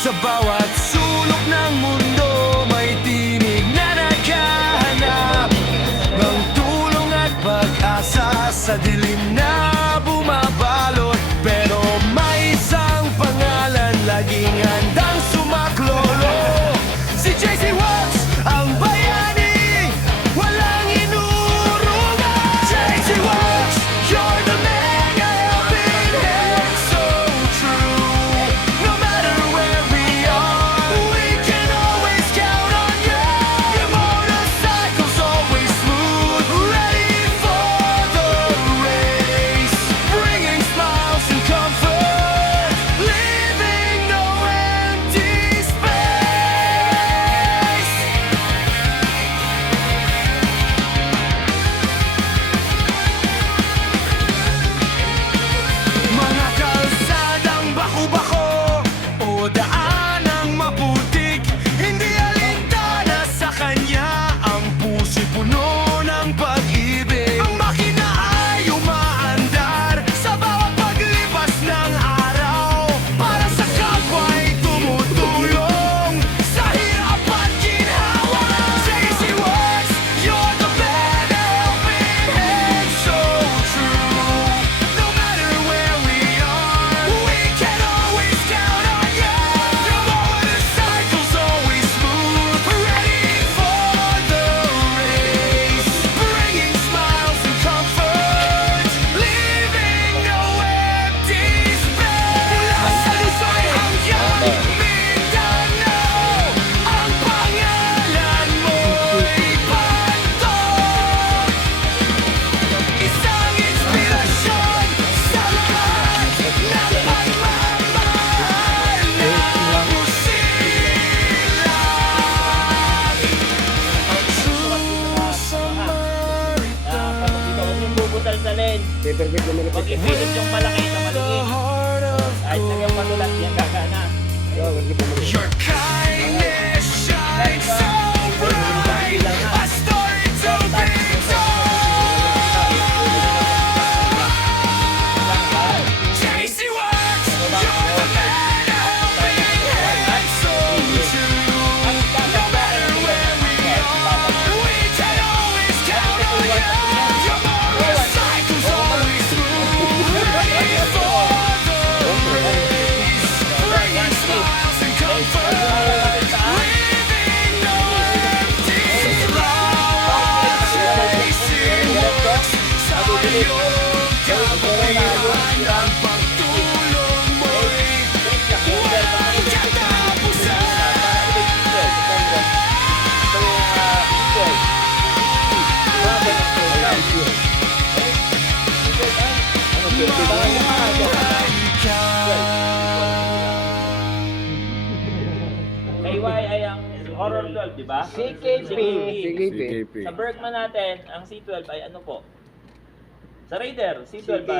Sa bawat sulok ng mundo may tinig na naghahanap ng tulong at pag-asa sa dilim na bumabalot. Pero may isang pangalan laging handang sumaklolo. Si JC Wax, ang bayani, walang inurungan. JC Wax, you're the mega helping hand, so true. No matter where we are, we can always count on you. Your motorcycle's always smooth, ready for the race, bringing smiles and comfort, leaving no empty space. Mga kalsadang baku-bako o daanang maputik, hindi alintana sa kanya ang puso'y puno ng pag-ibig. Ang makina ay umaandar sa bawat paglipas ng araw, para sa kapwa'y tumutulong sa hirap at ginhawa. JC Wax, you're the better helping hand, so true. No matter where we are, we can always count on you. Your motorcycle's always smooth, ready for the race, bringing smiles and comfort, leaving no empty space. Mula sa Luzon hanggang Mindanao, ang pangalan mo'y pantok. Isang inspirasyon sa lahat ng pagmamahal na busilang. Ang true Samaritan, Huwag yung bubutal sa lens. Paperweight naman na Huwag ipilit yung malaki na the maliit. heart of Kahit na yung matulat, yan gagana. your kindness shines so bright, a story to be told. JC Wax, you're the man helping hand, so true. No matter where we are, we can always count on you. Your motorcycle's always smooth, ready for the race, bringing smiles and comfort, leaving no empty lot. JC Wax, sa iyong kabuhayan ang pagtulong mo'y walang katapusan. KY ay ang horror 12, di ba? CKP. CKP. Sa Bergman natin, ang C12 ay ano po? Sa Raider, C12 ay